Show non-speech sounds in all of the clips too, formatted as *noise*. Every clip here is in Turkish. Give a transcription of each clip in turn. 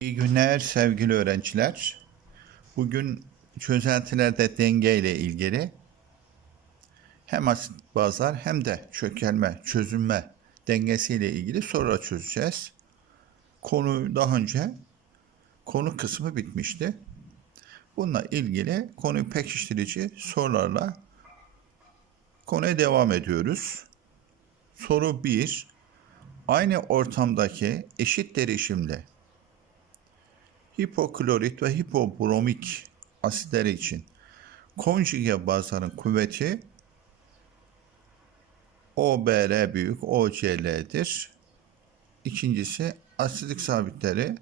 İyi günler sevgili öğrenciler. Bugün çözeltilerde denge ile ilgili hem asit bazlar hem de çökelme, çözünme dengesi ile ilgili sorular çözeceğiz. Konu daha önce konu kısmı bitmişti. Bununla ilgili konuyu pekiştirici sorularla konuya devam ediyoruz. Soru 1. Aynı ortamdaki eşit derişimli hipoklorit ve hipobromik asitleri için konjüge bazların kuvveti OBR büyük OCL'dir. İkincisi asidik sabitleri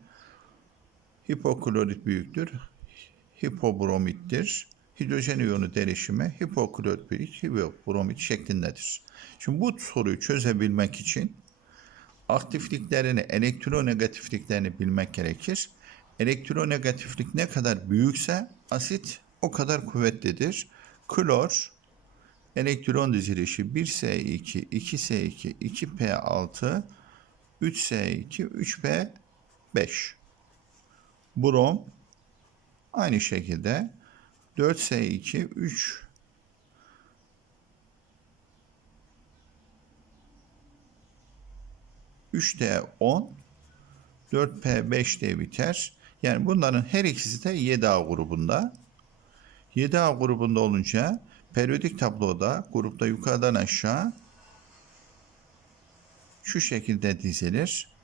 hipoklorit büyüktür, hipobromittir. Hidrojen iyonu derişimi hipoklorit büyük, hipobromit şeklindedir. Şimdi bu soruyu çözebilmek için aktifliklerini, elektronegatifliklerini bilmek gerekir. Elektronegatiflik ne kadar büyükse asit o kadar kuvvetlidir. Klor elektron dizilişi 1S2, 2S2, 2P6, 3S2, 3P5. Brom aynı şekilde 4S2, 3 3D10 4P5 diye biter. Yani bunların her ikisi de 7A grubunda. 7A grubunda olunca periyodik tabloda grupta yukarıdan aşağı şu şekilde dizilir.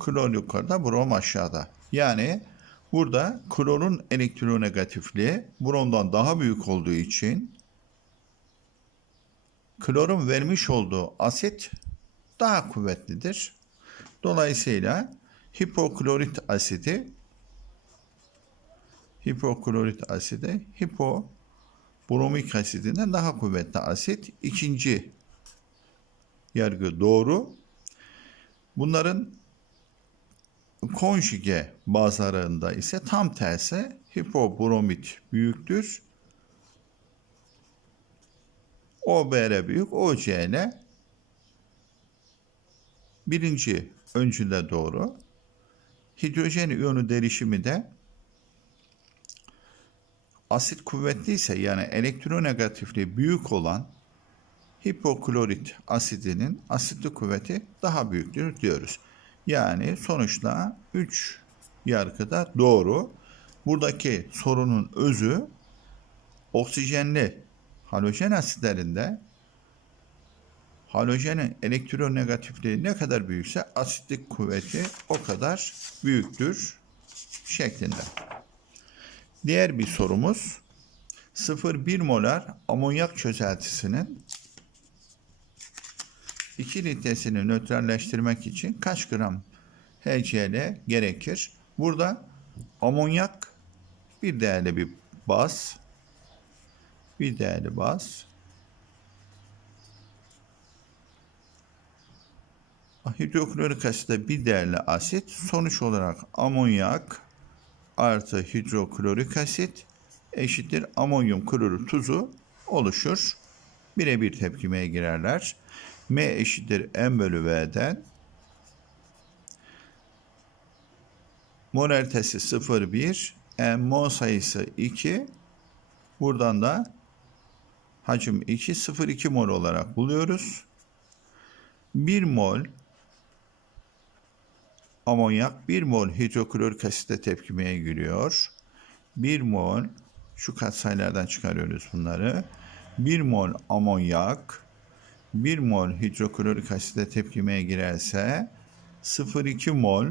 Klor yukarıda, brom aşağıda. Yani burada klorun elektronegatifliği bromdan daha büyük olduğu için klorun vermiş olduğu asit daha kuvvetlidir. Dolayısıyla hipoklorit asidi hipoklorit asidi hipobromik asidinden daha kuvvetli asit. İkinci yargı doğru. Bunların konjüge bazarında ise tam tersi hipobromit büyüktür. OBR büyük, OCL birinci öncülde doğru. Hidrojen iyonu derişimi de asit kuvvetliyse yani elektronegatifliği büyük olan hipoklorit asidinin asitli kuvveti daha büyüktür diyoruz. Yani sonuçta 3 yargıda doğru. Buradaki sorunun özü oksijenli halojen asitlerinde halojenin elektronegatifliği ne kadar büyükse asitlik kuvveti o kadar büyüktür şeklinde. Diğer bir sorumuz 0,1 molar amonyak çözeltisinin 2 litresini nötralleştirmek için kaç gram HCl gerekir? Burada amonyak bir değerli bir baz, bir değerli baz. Hidroklorik asit de bir değerli asit. Sonuç olarak amonyak artı hidroklorik asit eşittir amonyum klorür tuzu oluşur. Birebir tepkimeye girerler. M eşittir M bölü V'den molaritesi 0,1 M mol sayısı 2 buradan da hacim 2 0,2 mol olarak buluyoruz. 1 mol amonyak 1 mol hidroklorik asitle tepkimeye giriyor. 1 mol şu katsayılardan çıkarıyoruz bunları. 1 mol amonyak 1 mol hidroklorik asitle tepkimeye girerse 0,2 mol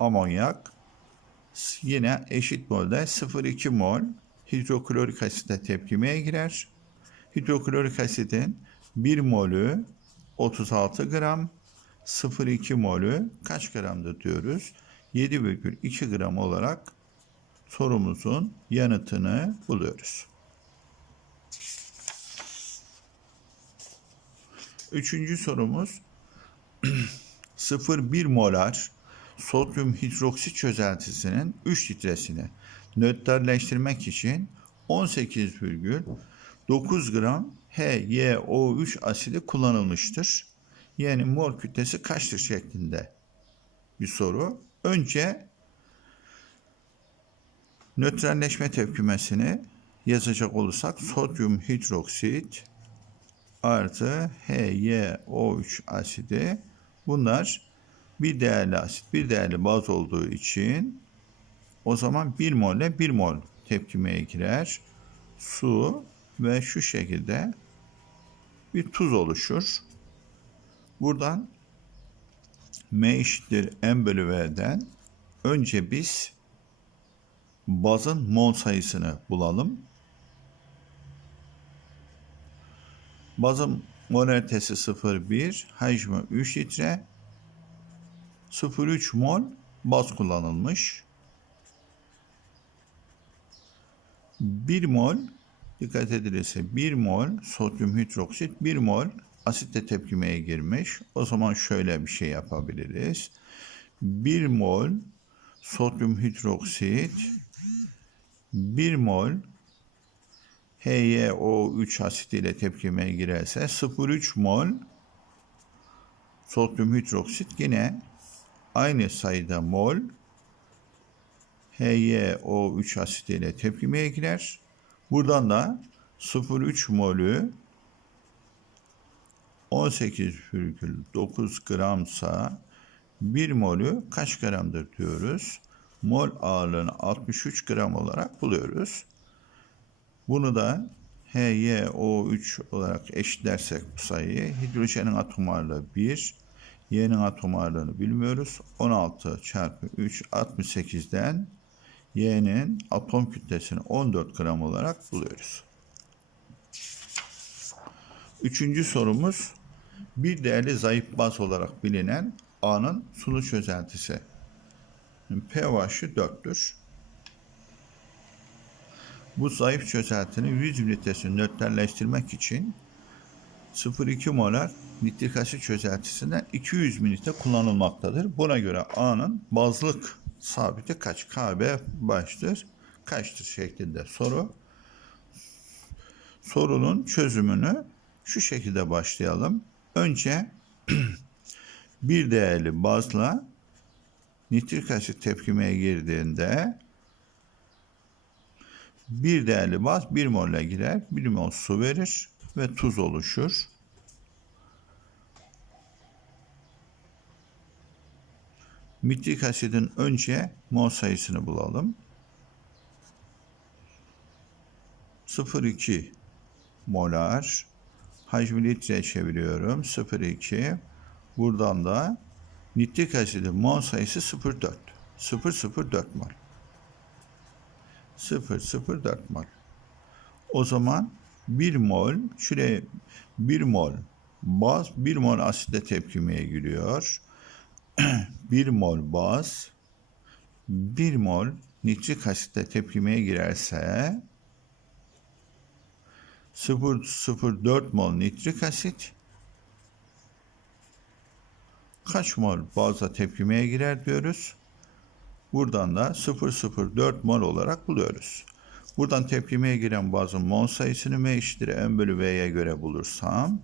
amonyak yine eşit molde 0,2 mol hidroklorik asitle tepkimeye girer. Hidroklorik asitin 1 molü 36 gram 0,2 molü kaç gramdır diyoruz? 7,2 gram olarak sorumuzun yanıtını buluyoruz. Üçüncü sorumuz *clears throat* 0,1 molar sodyum hidroksit çözeltisinin 3 litresini nötralleştirmek için 18,9 gram HYO3 asidi kullanılmıştır. Y'nin mol kütlesi kaçtır şeklinde bir soru. Önce nötralleşme tepkimesini yazacak olursak sodyum hidroksit artı HYO3 asidi bunlar bir değerli asit, bir değerli baz olduğu için o zaman 1 mol ile 1 mol tepkimeye girer. Su ve şu şekilde bir tuz oluşur. Buradan M eşittir M bölü V'den önce biz bazın mol sayısını bulalım. Bazın molaritesi 0,1, hacmi 3 litre, 0,3 mol baz kullanılmış. 1 mol dikkat edilirse 1 mol sodyum hidroksit 1 mol asitle tepkimeye girmiş. O zaman şöyle bir şey yapabiliriz. 1 mol sodyum hidroksit 1 mol HYO3 asitiyle tepkimeye girerse 0,3 mol sodyum hidroksit yine aynı sayıda mol HYO3 asitiyle tepkimeye girer. Buradan da 0,3 molü 18,9 gramsa 1 molü kaç gramdır diyoruz. Mol ağırlığını 63 gram olarak buluyoruz. Bunu da HYO3 olarak eşitlersek bu sayıyı hidrojenin atom ağırlığı 1, Y'nin atom ağırlığını bilmiyoruz. 16 çarpı 3 68'den Y'nin atom kütlesini 14 gram olarak buluyoruz. Üçüncü sorumuz bir değerli zayıf baz olarak bilinen A'nın sulu çözeltisi. pH'ı 4'tür. Bu zayıf çözeltinin 100 mililitresini nötralleştirmek için 0,2 molar nitrik asit çözeltisinden 200 mililitre kullanılmaktadır. Buna göre A'nın bazlık sabiti kaç? KB baştır. Kaçtır şeklinde soru. Sorunun çözümünü şu şekilde başlayalım. Önce *clears throat* bir değerli bazla nitrik asit tepkimeye girdiğinde bir değerli baz bir molle girer. Bir mol su verir ve tuz oluşur. Nitrik asidin önce mol sayısını bulalım. 0,2 molar hacmi litreye çeviriyorum. 0,2 buradan da nitrik asidin mol sayısı 0,4 0,04 mol 0,04 mol o zaman 1 mol şuraya 1 mol baz 1 mol asitle tepkimeye giriyor. *clears throat* 1 mol baz 1 mol nitrik asitle tepkimeye girerse 0,04 mol nitrik asit kaç mol bazla tepkimeye girer diyoruz. Buradan da 0,04 mol olarak buluyoruz. Buradan tepkimeye giren bazın mol sayısını M eşittir M bölü V'ye göre bulursam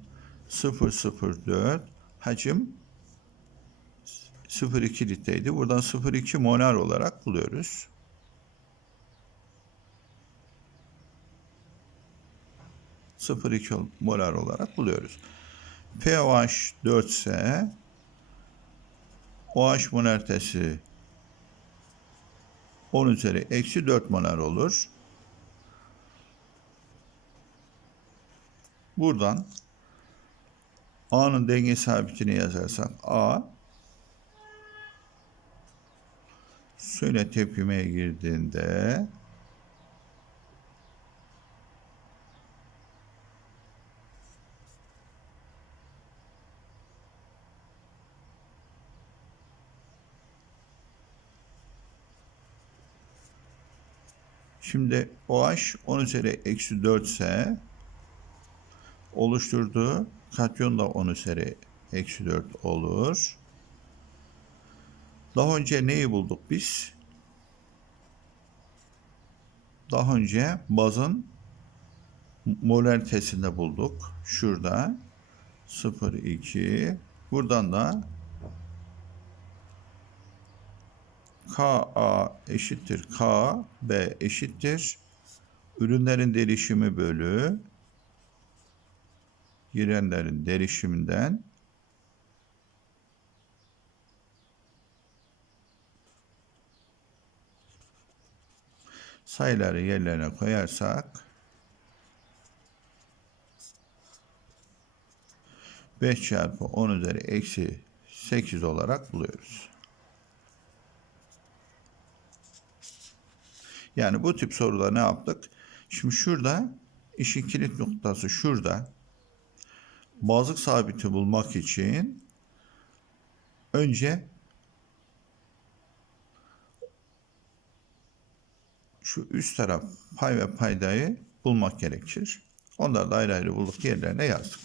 0,04 hacim 0,2 litreydi. Buradan 0,2 molar olarak buluyoruz. Sıfır iki molar olarak buluyoruz. pOH 4 ise OH molaritesi 10 üzeri eksi 4 molar olur. Buradan A'nın denge sabitini yazarsak A suyla tepkimeye girdiğinde Şimdi OH 10 üzeri eksi 4 ise oluşturduğu katyon da 10 üzeri eksi 4 olur. Daha önce neyi bulduk biz? Daha önce bazın molaritesinde bulduk. Şurada 0,2 Buradan da Ka eşittir K, B eşittir. Ürünlerin derişimi bölü girenlerin derişiminden sayıları yerlerine koyarsak 5 çarpı 10 üzeri eksi 8 olarak buluyoruz. Yani bu tip soruda ne yaptık? Şimdi şurada işin kilit noktası şurada. Bazık sabiti bulmak için önce şu üst taraf pay ve paydayı bulmak gerekir. Onları da ayrı ayrı bulduk yerlerine yazdık.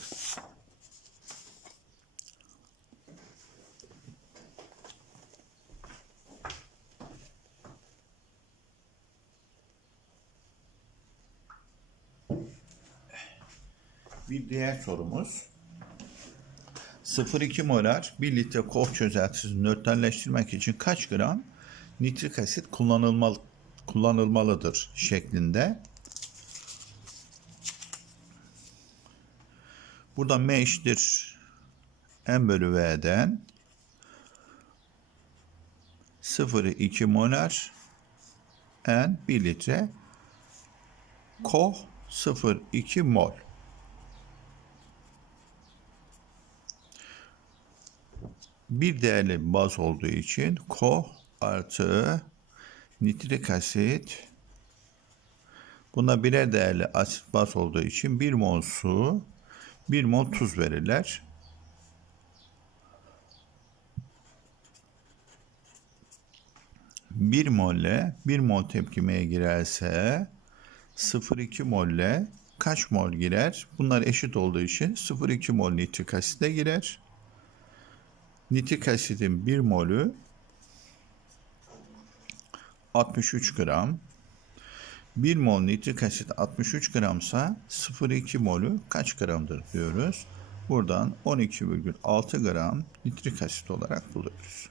Bir diğer sorumuz 0,2 molar 1 litre koh çözeltisini nötralleştirmek için kaç gram nitrik asit kullanılmalı, kullanılmalıdır şeklinde. Burada M eşittir M bölü V'den 0,2 molar N 1 litre koh 0,2 mol. bir değerli baz olduğu için ko artı nitrik asit buna birer değerli asit baz olduğu için 1 mol su 1 mol tuz verirler. Bir molle 1 mol tepkimeye girerse 0,2 molle kaç mol girer? Bunlar eşit olduğu için 0,2 mol nitrik asit de girer. Nitrik asitin 1 molü 63 gram. 1 mol nitrik asit 63 gramsa 0,2 molü kaç gramdır diyoruz. Buradan 12,6 gram nitrik asit olarak buluyoruz.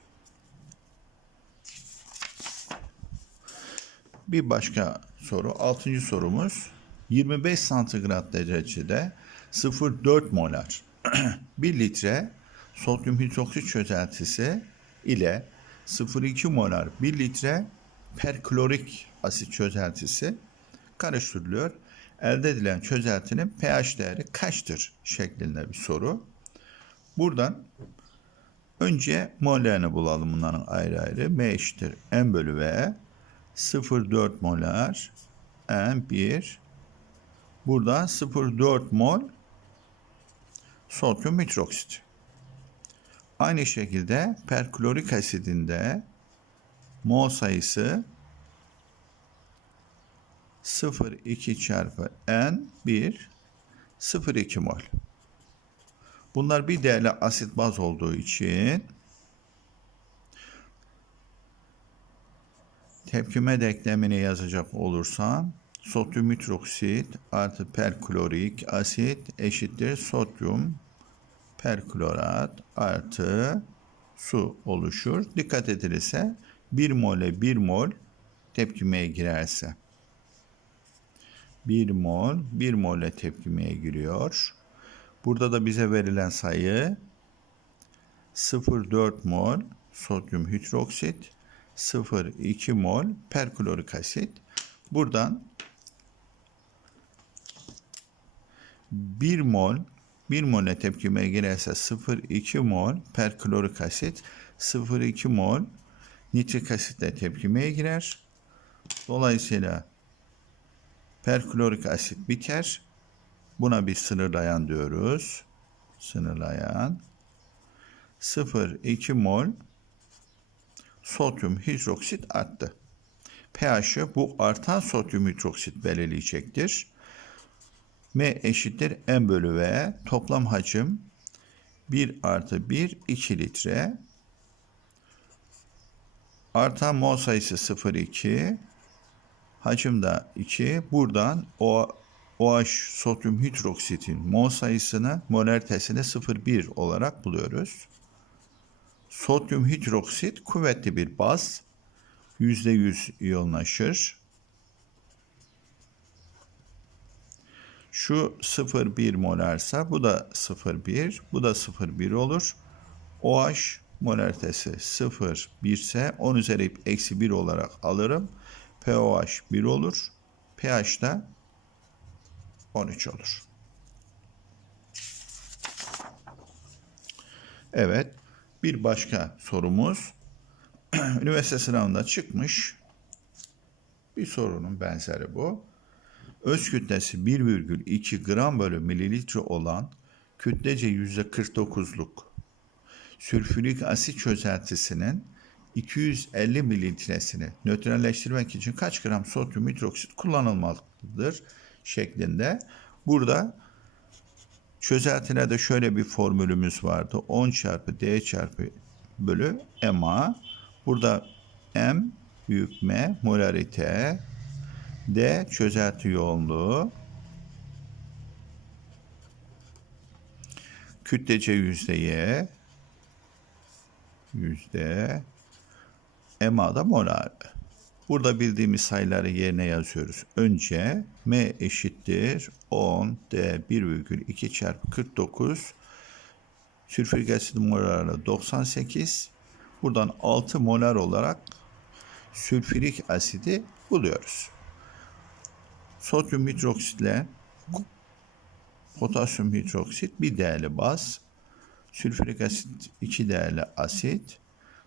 Bir başka soru. Altıncı sorumuz. 25 santigrat derecede 0,4 molar *clears throat* 1 litre sodyum hidroksit çözeltisi ile 0,2 molar 1 litre perklorik asit çözeltisi karıştırılıyor. Elde edilen çözeltinin pH değeri kaçtır şeklinde bir soru. Buradan önce mollerini bulalım bunların ayrı ayrı. M eşittir M bölü V 0,4 molar N1 burada 0,4 mol sodyum hidroksit. Aynı şekilde perklorik asidinde mol sayısı 0,2 çarpı N 1 0,2 mol. Bunlar bir değerli asit baz olduğu için tepkime denklemini yazacak olursam sodyum hidroksit artı perklorik asit eşittir sodyum perklorat artı su oluşur. Dikkat edilirse 1 mole 1 mol tepkimeye girerse 1 mol 1 mole tepkimeye giriyor. Burada da bize verilen sayı 0,4 mol sodyum hidroksit 0,2 mol perklorik asit. Buradan 1 mol 1 mole tepkimeye girerse 0,2 mol perklorik asit 0,2 mol nitrik asitle tepkimeye girer. Dolayısıyla perklorik asit biter. Buna bir sınırlayan diyoruz. Sınırlayan 0,2 mol sodyum hidroksit arttı. pH'ı bu artan sodyum hidroksit belirleyecektir. M eşittir M bölü V. Toplam hacim 1 artı 1 2 litre. Artan mol sayısı 0,2. Hacim de 2. Buradan o OH sodyum hidroksitin mol sayısını molartesini 0,1 olarak buluyoruz. Sodyum hidroksit kuvvetli bir baz. %100 iyonlaşır. Şu 0,1 molarsa bu da 0,1, bu da 0,1 olur. OH molartesi 0,1 ise 10 üzeri eksi 1 olarak alırım. POH 1 olur. pH da 13 olur. Evet. Bir başka sorumuz. *clears throat* Üniversite sınavında çıkmış. Bir sorunun benzeri bu. Öz kütlesi 1,2 gram bölü mililitre olan kütlece %49'luk sülfürik asit çözeltisinin 250 mililitresini nötralleştirmek için kaç gram sodyum hidroksit kullanılmalıdır şeklinde. Burada çözeltilerde şöyle bir formülümüz vardı. 10 çarpı D çarpı bölü MA. Burada M büyük M molarite D çözelti yoğunluğu kütlece yüzde yüzde MA da molar. Burada bildiğimiz sayıları yerine yazıyoruz. Önce M eşittir 10 D 1,2 çarpı 49 sülfürik asit moları 98 buradan 6 molar olarak sülfürik asidi buluyoruz. Sodyum hidroksitle potasyum hidroksit bir değerli baz, sülfürik asit iki değerli asit.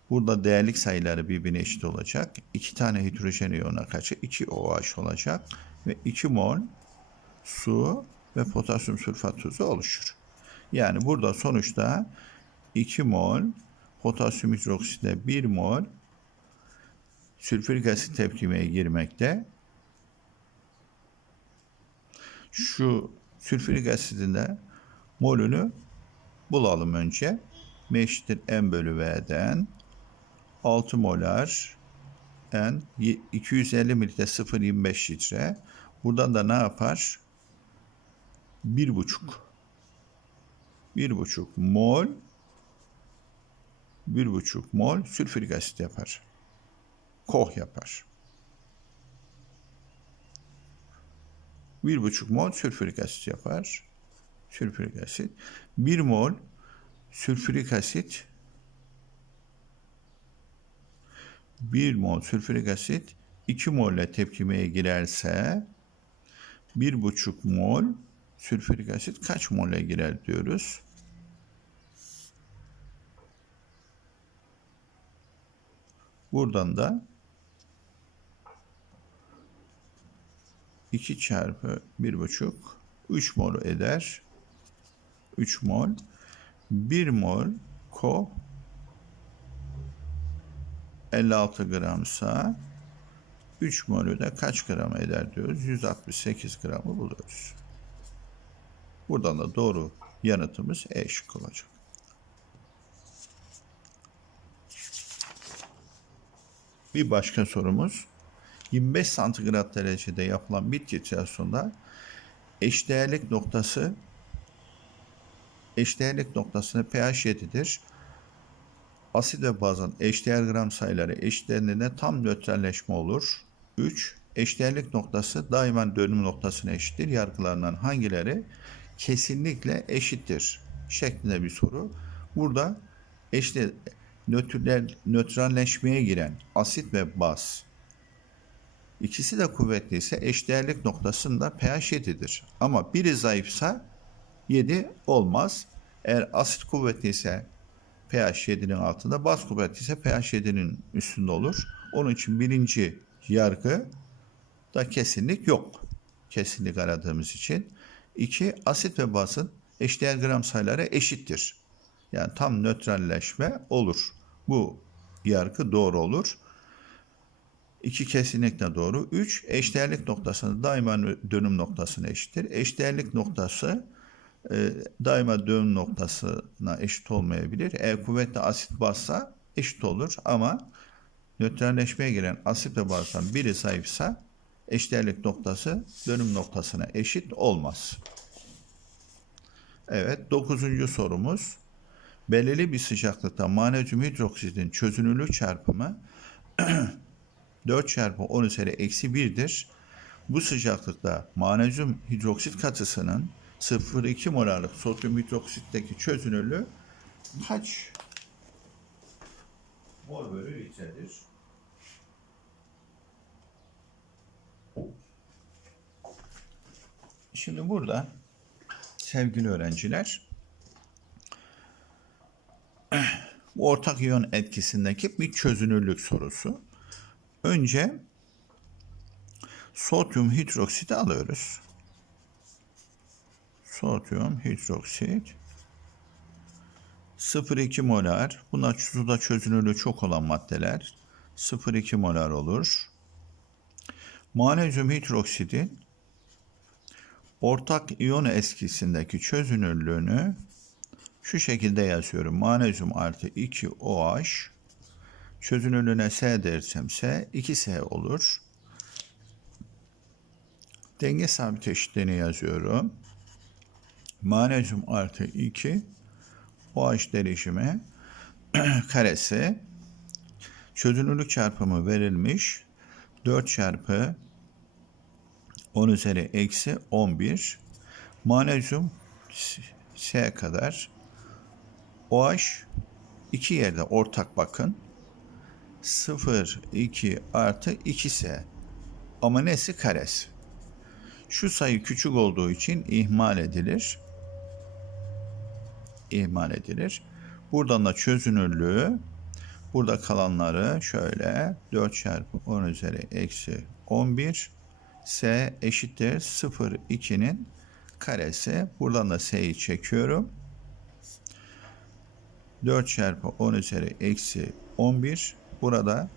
Burada değerlik sayıları birbirine eşit olacak. İki tane hidrojen iyonu kaçı? 2 OH olacak ve 2 mol su ve potasyum sülfat tuzu oluşur. Yani burada sonuçta 2 mol potasyum hidroksitle 1 mol sülfürik asit tepkimeye girmekte. Şu sülfürik asidinde molünü bulalım önce. M eşittir M bölü V'den 6 molar N 250 mililitre 0.25 litre. Buradan da ne yapar? 1,5 1,5 mol 1,5 mol sülfürik asit yapar. Koh yapar. 1,5 mol sülfürik asit yapar. Sülfürik asit. 1 mol sülfürik asit 1 mol sülfürik asit 2 mol ile tepkimeye girerse 1,5 mol sülfürik asit kaç mole girer diyoruz. Buradan da 2 çarpı 1,5 3 mol eder. 3 mol 1 mol ko 56 gramsa 3 molü de kaç gram eder diyoruz. 168 gramı buluyoruz. Buradan da doğru yanıtımız E olacak. Bir başka sorumuz. 25 santigrat derecede yapılan bitki içerisinde eşdeğerlik noktası eşdeğerlik noktasında pH 7'dir. Asit ve bazın eşdeğer gram sayıları eşdeğerliğine tam nötralleşme olur. 3. Eşdeğerlik noktası daima dönüm noktasına eşittir. Yargılarından hangileri kesinlikle eşittir? Şeklinde bir soru. Burada eşde nötrler, nötralleşmeye giren asit ve baz İkisi de kuvvetliyse eşdeğerlik noktasında pH 7'dir. Ama biri zayıfsa 7 olmaz. Eğer asit kuvvetliyse pH 7'nin altında, baz kuvvetliyse pH 7'nin üstünde olur. Onun için birinci yargı da kesinlik yok. Kesinlik aradığımız için. İki, asit ve bazın eşdeğer gram sayıları eşittir. Yani tam nötralleşme olur. Bu yargı doğru olur. İki kesinlikle doğru. Üç, eşdeğerlik noktasını daima dönüm noktasına eşittir. Eşdeğerlik noktası e, daima dönüm noktasına eşit olmayabilir. Eğer kuvvetli asit bazsa eşit olur ama nötralleşmeye giren asit ve bazdan biri zayıfsa eşdeğerlik noktası dönüm noktasına eşit olmaz. Evet, dokuzuncu sorumuz. Belirli bir sıcaklıkta manezyum hidroksitin çözünürlük çarpımı *clears throat* 4 çarpı 10 üzeri eksi 1'dir. Bu sıcaklıkta manezyum hidroksit katısının 0,2 molarlık sodyum hidroksitteki çözünürlüğü kaç mol bölü litredir? Şimdi burada sevgili öğrenciler bu ortak iyon etkisindeki bir çözünürlük sorusu. Önce sodyum hidroksiti alıyoruz. Sodyum hidroksit 0,2 molar. Bunlar suda çözünürlüğü çok olan maddeler. 0,2 molar olur. Manezyum hidroksitin ortak iyon eskisindeki çözünürlüğünü şu şekilde yazıyorum. Manezyum artı 2 OH çözünürlüğüne S dersem S 2S olur. Denge sabit eşitliğini yazıyorum. Manezyum artı 2 OH derişimi *clears throat* karesi çözünürlük çarpımı verilmiş 4 çarpı 10 üzeri eksi 11 manezyum S kadar OH iki yerde ortak bakın 0 2 artı 2S ama nesi karesi? Şu sayı küçük olduğu için ihmal edilir ihmal edilir. Buradan da çözünürlüğü burada kalanları şöyle 4 çarpı 10 üzeri eksi 11 S eşittir 0 2'nin karesi. Buradan da S'yi çekiyorum. 4 çarpı 10 üzeri eksi 11 burada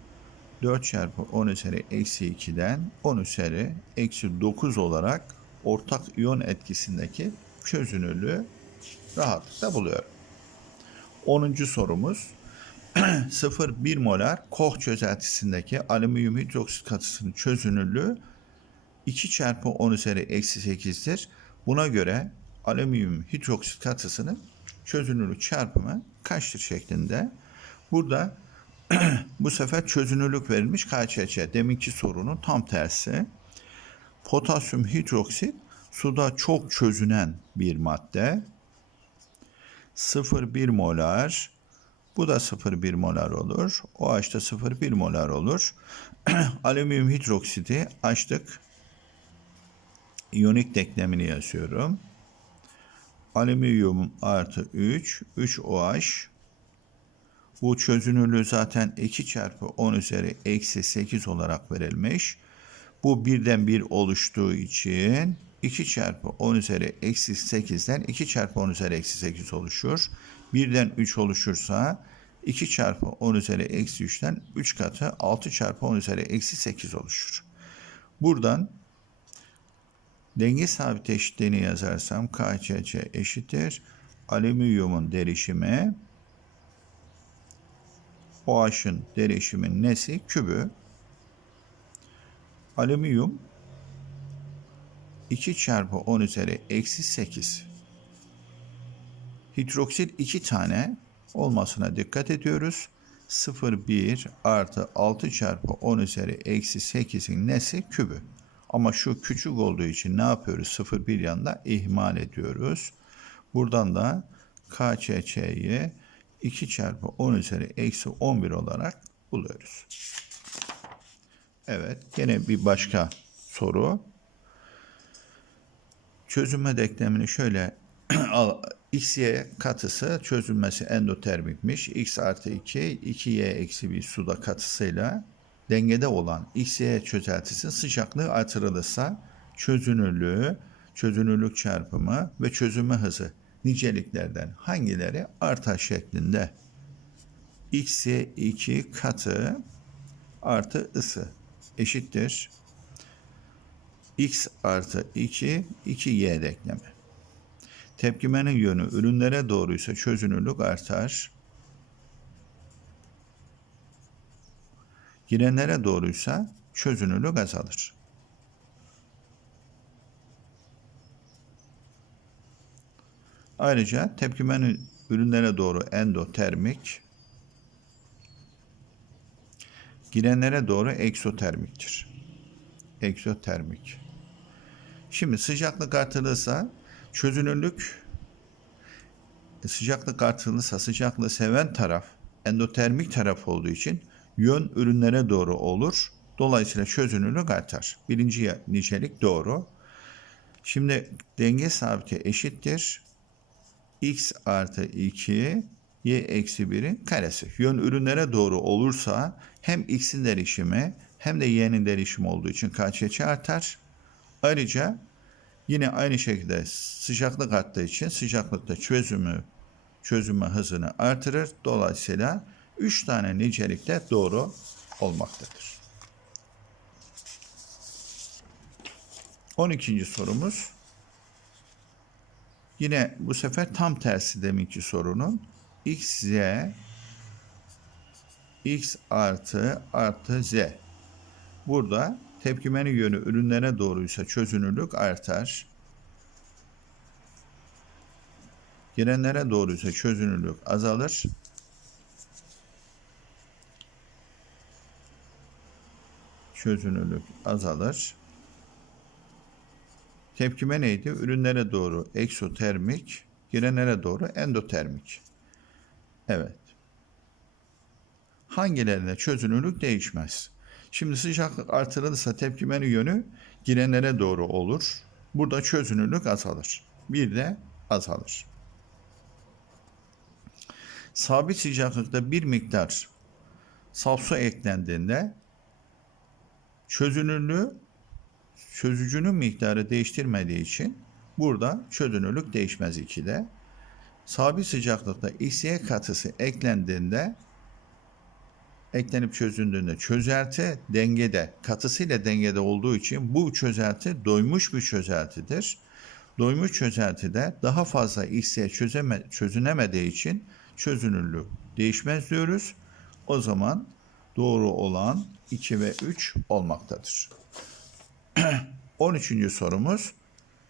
4 çarpı 10 üzeri eksi 2'den 10 üzeri eksi 9 olarak ortak iyon etkisindeki çözünürlüğü rahatlıkla buluyorum. 10. sorumuz *clears throat* 0,1 molar Koch çözeltisindeki alüminyum hidroksit katısının çözünürlüğü 2 çarpı 10 üzeri eksi 8'dir. Buna göre alüminyum hidroksit katısının çözünürlük çarpımı kaçtır şeklinde. Burada *clears throat* bu sefer çözünürlük verilmiş KÇÇ. Deminki sorunun tam tersi. Potasyum hidroksit suda çok çözünen bir madde. 0,1 molar. Bu da 0,1 molar olur. O da 0,1 molar olur. *clears throat* Alüminyum hidroksidi açtık. İyonik denklemini yazıyorum. Alüminyum artı 3, 3 OH. Bu çözünürlüğü zaten 2 çarpı 10 üzeri eksi 8 olarak verilmiş. Bu birden bir oluştuğu için 2 çarpı 10 üzeri eksi 8'den 2 çarpı 10 üzeri eksi 8 oluşur. Birden 3 oluşursa 2 çarpı 10 üzeri eksi 3'ten 3 katı 6 çarpı 10 üzeri eksi 8 oluşur. Buradan denge sabit eşitliğini yazarsam KCC eşittir. Alüminyumun derişimi OH'ın derişimin nesi? Kübü. Alüminyum 2 çarpı 10 üzeri eksi 8. Hidroksit 2 tane olmasına dikkat ediyoruz. 0,1 artı 6 çarpı 10 üzeri eksi 8'in nesi? Kübü. Ama şu küçük olduğu için ne yapıyoruz? 0,1 yanında ihmal ediyoruz. Buradan da KÇÇ'yi 2 çarpı 10 üzeri eksi 11 olarak buluyoruz. Evet, yine bir başka soru. Çözünme denklemini şöyle *clears throat* al. XY katısı çözülmesi endotermikmiş. X artı 2, 2Y eksi 1 suda katısıyla dengede olan XY çözeltisinin sıcaklığı artırılırsa çözünürlüğü, çözünürlük çarpımı ve çözünme hızı niceliklerden hangileri artar şeklinde? XY 2 katı artı ısı eşittir x artı 2, 2y denklemi. Tepkimenin yönü ürünlere doğruysa çözünürlük artar. Girenlere doğruysa çözünürlük azalır. Ayrıca tepkimenin ürünlere doğru endotermik, girenlere doğru eksotermiktir. Eksotermik. Şimdi sıcaklık artırılırsa çözünürlük e, sıcaklık artırılırsa sıcaklığı seven taraf endotermik taraf olduğu için yön ürünlere doğru olur. Dolayısıyla çözünürlük artar. Birinci nicelik doğru. Şimdi denge sabiti eşittir. x artı 2 y eksi 1'in karesi. Yön ürünlere doğru olursa hem x'in derişimi hem de y'nin derişimi olduğu için kçh artar. Ayrıca yine aynı şekilde sıcaklık arttığı için sıcaklıkta çözümü çözülme hızını artırır. Dolayısıyla 3 tane nicelikte doğru olmaktadır. 12. sorumuz. Yine bu sefer tam tersi deminki sorunun. x, y, x artı artı z. Burada tepkimenin yönü ürünlere doğruysa çözünürlük artar. Girenlere doğruysa çözünürlük azalır. Çözünürlük azalır. Tepkime neydi? Ürünlere doğru eksotermik, girenlere doğru endotermik. Evet. Hangilerine çözünürlük değişmez. Şimdi sıcaklık artırılırsa tepkimenin yönü girenlere doğru olur. Burada çözünürlük azalır. Bir de azalır. Sabit sıcaklıkta bir miktar saf su eklendiğinde çözünürlüğü çözücünün miktarı değiştirmediği için burada çözünürlük değişmez 2'de. Sabit sıcaklıkta XY katısı eklendiğinde eklenip çözündüğünde çözelti dengede katısıyla dengede olduğu için bu çözelti doymuş bir çözeltidir. Doymuş çözeltide daha fazla XY çözeme, çözünemediği için çözünürlük değişmez diyoruz. O zaman doğru olan 2 ve 3 olmaktadır. *clears throat* 13. sorumuz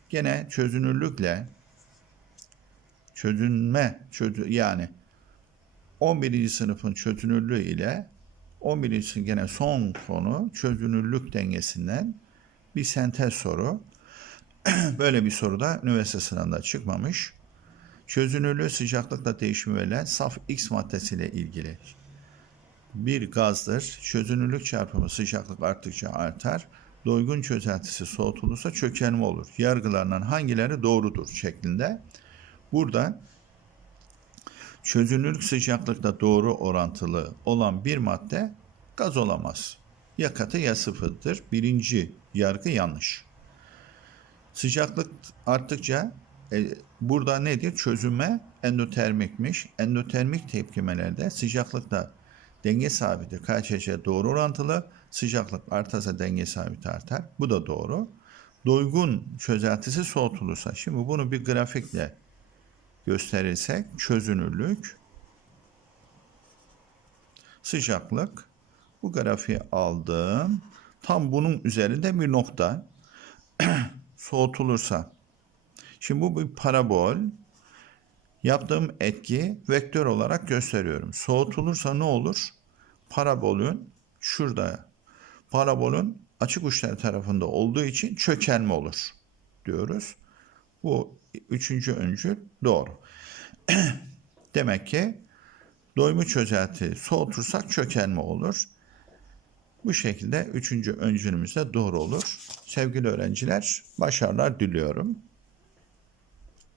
gene çözünürlükle çözünme çözü, yani 11. sınıfın çözünürlüğü ile 11. sınıfın gene son konu çözünürlük dengesinden bir sentez soru. *clears throat* Böyle bir soru da üniversite sınavında çıkmamış. Çözünürlüğü sıcaklıkla değişimi verilen saf X maddesiyle ilgili bir gazdır. Çözünürlük çarpımı sıcaklık arttıkça artar. Doygun çözeltisi soğutulursa çökelme olur. Yargılarından hangileri doğrudur şeklinde. Burada çözünürlük sıcaklıkla doğru orantılı olan bir madde gaz olamaz. Ya katı ya sıfırdır. Birinci yargı yanlış. Sıcaklık arttıkça e, burada nedir? Çözünme endotermikmiş. Endotermik tepkimelerde sıcaklıkla denge sabiti KÇC doğru orantılı. Sıcaklık artarsa denge sabiti artar. Bu da doğru. Doygun çözeltisi soğutulursa. Şimdi bunu bir grafikle gösterirsek çözünürlük, sıcaklık. Bu grafiği aldım. Tam bunun üzerinde bir nokta. *clears throat* Soğutulursa. Şimdi bu bir parabol. Yaptığım etki vektör olarak gösteriyorum. Soğutulursa ne olur? Parabolün şurada parabolün açık uçları tarafında olduğu için çökelme olur diyoruz. Bu üçüncü öncül doğru. *clears throat* Demek ki doymu çözelti soğutursak çökelme olur. Bu şekilde üçüncü öncülümüz de doğru olur. Sevgili öğrenciler başarılar diliyorum.